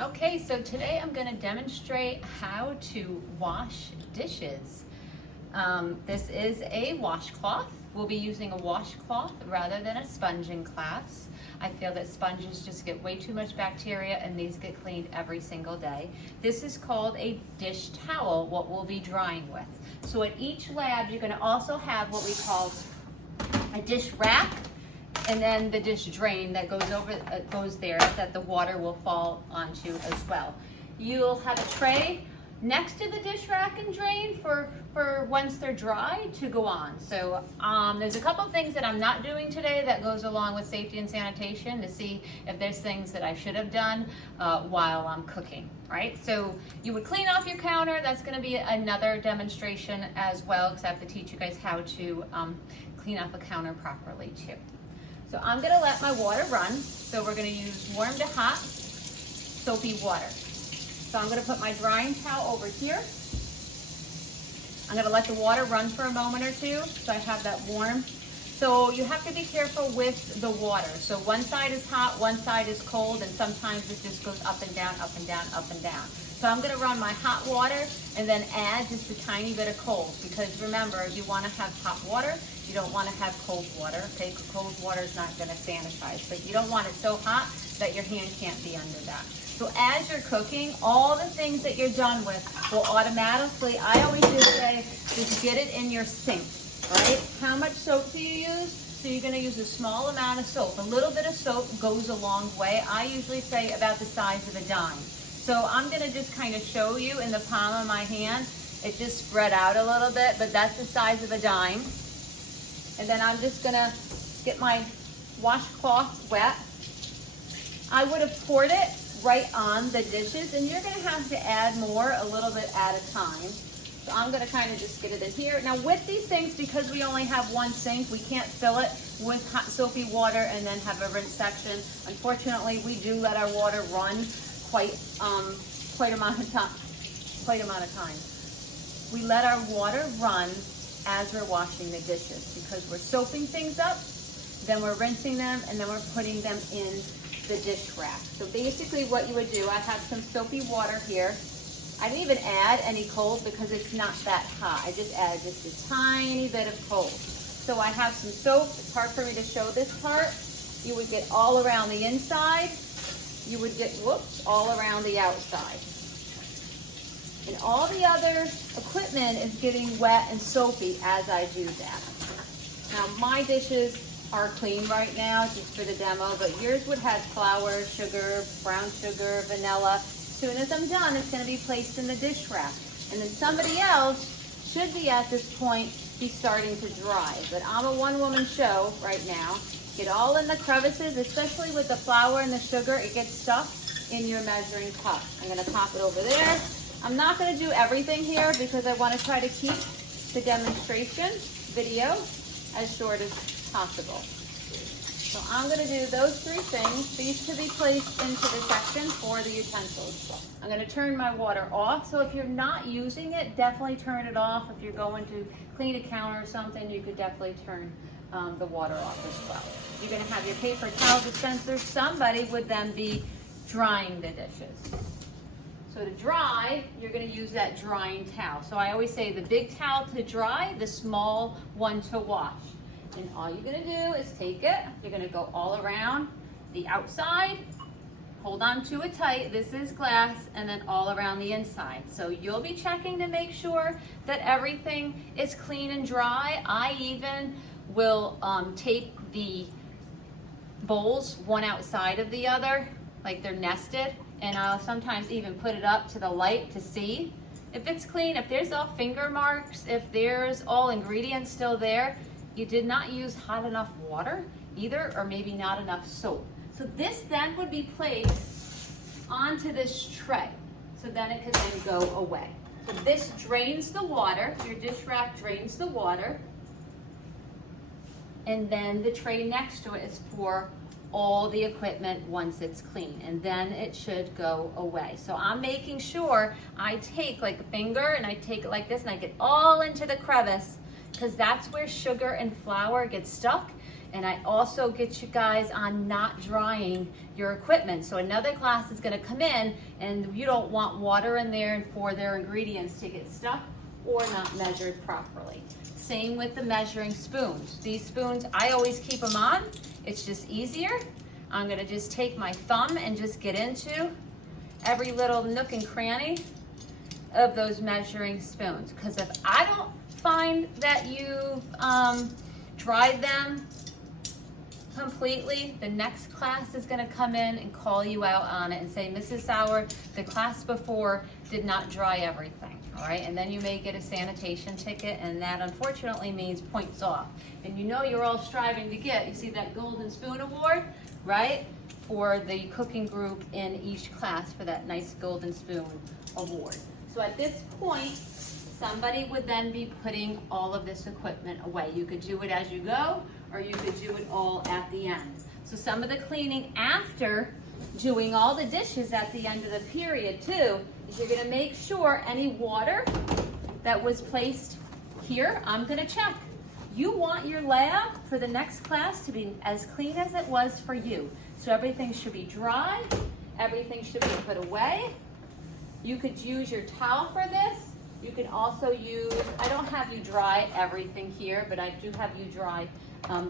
Okay, so today I'm going to demonstrate how to wash dishes. This is a washcloth. We'll be using a washcloth rather than a sponge in class. I feel that sponges just get way too much bacteria and these get cleaned every single day. This is called a dish towel, what we'll be drying with. So at each lab, you're going to also have what we call a dish rack, and then the dish drain that goes there that the water will fall onto as well. You'll have a tray next to the dish rack and drain for once they're dry to go on. So there's a couple things that I'm not doing today that goes along with safety and sanitation to see if there's things that I should have done while I'm cooking, right? So you would clean off your counter. That's gonna be another demonstration as well, because I have to teach you guys how to clean off a counter properly too. So I'm gonna let my water run. So we're gonna use warm to hot soapy water. So I'm gonna put my drying towel over here. I'm gonna let the water run for a moment or two so I have that warm. So you have to be careful with the water. So one side is hot, one side is cold, and sometimes it just goes up and down, up and down, up and down. So I'm gonna run my hot water and then add just a tiny bit of cold, because remember, you wanna have hot water, you don't wanna have cold water, okay? Cold water is not gonna sanitize, but you don't want it so hot that your hand can't be under that. So as you're cooking, all the things that you're done with will automatically, I always just say, just get it in your sink, right? How much soap do you use? So you're gonna use a small amount of soap. A little bit of soap goes a long way. I usually say about the size of a dime. So I'm gonna just kind of show you in the palm of my hand. It just spread out a little bit, but that's the size of a dime. And then I'm just gonna get my washcloth wet. I would have poured it right on the dishes, and you're gonna have to add more a little bit at a time. So I'm gonna kind of just get it in here. Now with these things, because we only have one sink, we can't fill it with hot soapy water and then have a rinse section. Unfortunately, we do let our water run quite amount of time. We let our water run as we're washing the dishes, because we're soaping things up, then we're rinsing them, and then we're putting them in the dish rack. So basically what you would do, I have some soapy water here. I didn't even add any cold because it's not that hot. I just added just a tiny bit of cold. So I have some soap. It's hard for me to show this part. You would get all around the inside. You would get, whoops, all around the outside. And all the other equipment is getting wet and soapy as I do that. Now my dishes are clean right now just for the demo, but yours would have flour, sugar, brown sugar, vanilla. As soon as I'm done, it's gonna be placed in the dish rack. And then somebody else should be at this point be starting to dry. But I'm a one-woman show right now. Get all in the crevices, especially with the flour and the sugar, it gets stuck in your measuring cup. I'm gonna pop it over there. I'm not gonna do everything here because I wanna try to keep the demonstration video as short as possible. So I'm gonna do those three things. These to be placed into the section for the utensils. I'm gonna turn my water off. So if you're not using it, definitely turn it off. If you're going to clean a counter or something, you could definitely turn the water off as well. You're gonna have your paper towel dispenser. Somebody would then be drying the dishes. So to dry, you're gonna use that drying towel. So I always say the big towel to dry, the small one to wash. And all you're gonna do is take it, you're gonna go all around the outside, hold on to it tight, this is glass, and then all around the inside. So you'll be checking to make sure that everything is clean and dry. I even will tape the bowls one outside of the other, like they're nested, and I'll sometimes even put it up to the light to see if it's clean, if there's all finger marks, if there's all ingredients still there. You did not use hot enough water either, or maybe not enough soap. So this then would be placed onto this tray. So then it could then go away. So this drains the water, your dish rack drains the water, and then the tray next to it is for all the equipment once it's clean, and then it should go away. So I'm making sure I take like a finger and I take it like this and I get all into the crevice, because that's where sugar and flour get stuck And I also get you guys on not drying your equipment. So another class is gonna come in and you don't want water in there and for their ingredients to get stuck or not measured properly. Same with the measuring spoons. These spoons, I always keep them on. It's just easier. I'm gonna just take my thumb and just get into every little nook and cranny of those measuring spoons. Because if I don't find that you've dried them completely, the next class is gonna come in and call you out on it and say, Mrs. Sauer, the class before did not dry everything, all right? And then you may get a sanitation ticket, and that unfortunately means points off. And you know you're all striving to get, you see that Golden Spoon Award, right? For the cooking group in each class for that nice Golden Spoon Award. So at this point, somebody would then be putting all of this equipment away. You could do it as you go, or you could do it all at the end. So some of the cleaning after doing all the dishes at the end of the period too, is you're gonna make sure any water that was placed here, I'm gonna check. You want your lab for the next class to be as clean as it was for you. So everything should be dry, everything should be put away. You could use your towel for this. You can also use, I don't have you dry everything here, but I do have you dry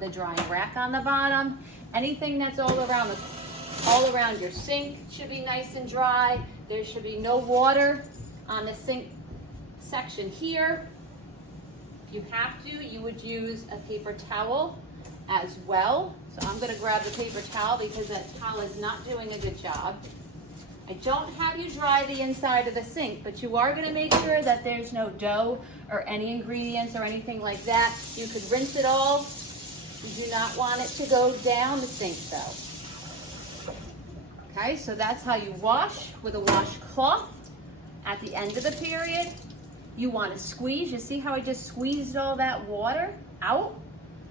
the drying rack on the bottom. Anything that's all around your sink should be nice and dry. There should be no water on the sink section here. If you have to, you would use a paper towel as well. So I'm gonna grab the paper towel because that towel is not doing a good job. I don't have you dry the inside of the sink, but you are gonna make sure that there's no dough or any ingredients or anything like that. You could rinse it all. You do not want it to go down the sink though. Okay, so that's how you wash with a washcloth. At the end of the period, you wanna squeeze. You see how I just squeezed all that water out?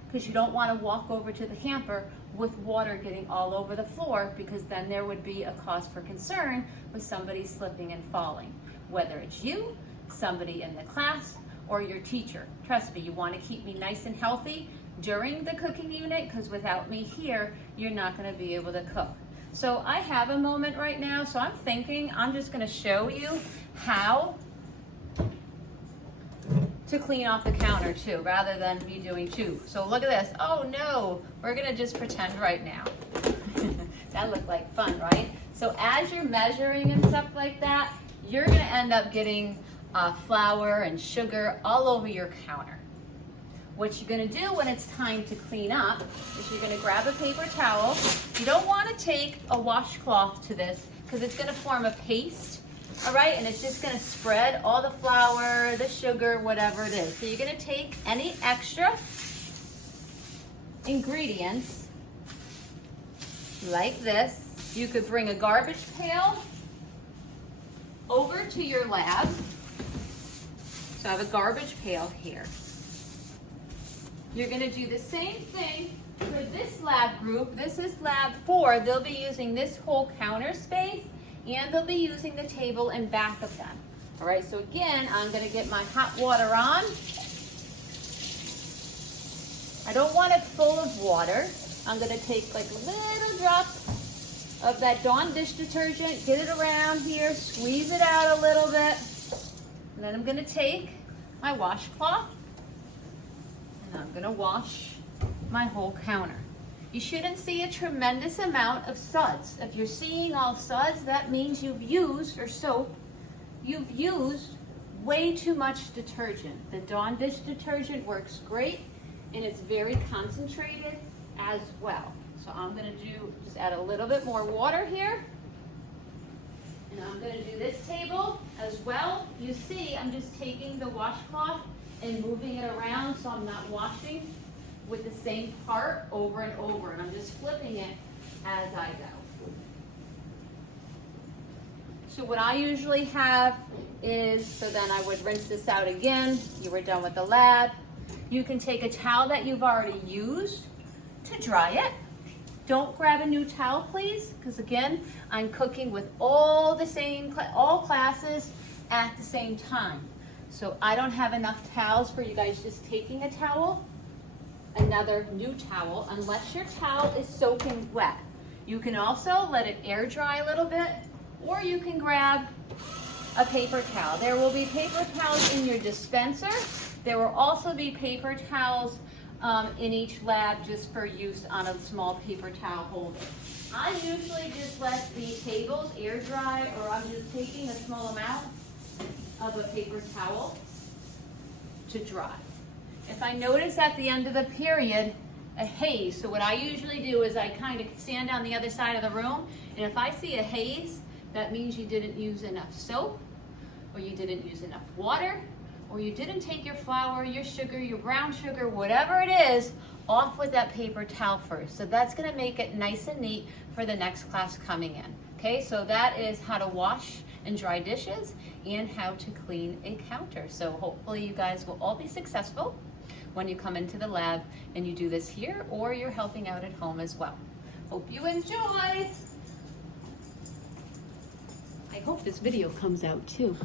Because you don't wanna walk over to the hamper with water getting all over the floor, because then there would be a cause for concern with somebody slipping and falling, whether it's you, somebody in the class, or your teacher. Trust me, you want to keep me nice and healthy during the cooking unit, because without me here, you're not going to be able to cook. So I have a moment right now, so I'm thinking I'm just going to show you how to clean off the counter too, rather than me doing two. So look at this. Oh no, we're gonna just pretend right now. That looked like fun, right? So as you're measuring and stuff like that, you're gonna end up getting flour and sugar all over your counter. What you're gonna do when it's time to clean up is you're gonna grab a paper towel. You don't wanna take a washcloth to this because it's gonna form a paste. All right, and it's just gonna spread all the flour, the sugar, whatever it is. So you're gonna take any extra ingredients like this. You could bring a garbage pail over to your lab. So I have a garbage pail here. You're gonna do the same thing for this lab group. This is lab 4. They'll be using this whole counter space, and they'll be using the table in back of them. All right, so again, I'm gonna get my hot water on. I don't want it full of water. I'm gonna take like a little drop of that Dawn dish detergent, get it around here, squeeze it out a little bit. And then I'm gonna take my washcloth and I'm gonna wash my whole counter. You shouldn't see a tremendous amount of suds. If you're seeing all suds, that means you've used, or soap, you've used way too much detergent. The Dawn dish detergent works great, and it's very concentrated as well. So I'm gonna just add a little bit more water here. And I'm gonna do this table as well. You see, I'm just taking the washcloth and moving it around so I'm not washing with the same part over and over, and I'm just flipping it as I go. So what I usually have is, so then I would rinse this out again. You were done with the lab. You can take a towel that you've already used to dry it. Don't grab a new towel, please, because again, I'm cooking with all classes at the same time. So I don't have enough towels for you guys just taking a towel another new towel unless your towel is soaking wet. You can also let it air dry a little bit, or you can grab a paper towel. There will be paper towels in your dispenser. There will also be paper towels in each lab just for use on a small paper towel holder. I usually just let the tables air dry, or I'm just taking a small amount of a paper towel to dry. If I notice at the end of the period a haze, so what I usually do is I kind of stand on the other side of the room, and if I see a haze, that means you didn't use enough soap, or you didn't use enough water, or you didn't take your flour, your sugar, your brown sugar, whatever it is, off with that paper towel first. So that's gonna make it nice and neat for the next class coming in. Okay, so that is how to wash and dry dishes and how to clean a counter. So hopefully you guys will all be successful when you come into the lab and you do this here, or you're helping out at home as well. Hope you enjoy. I hope this video comes out too.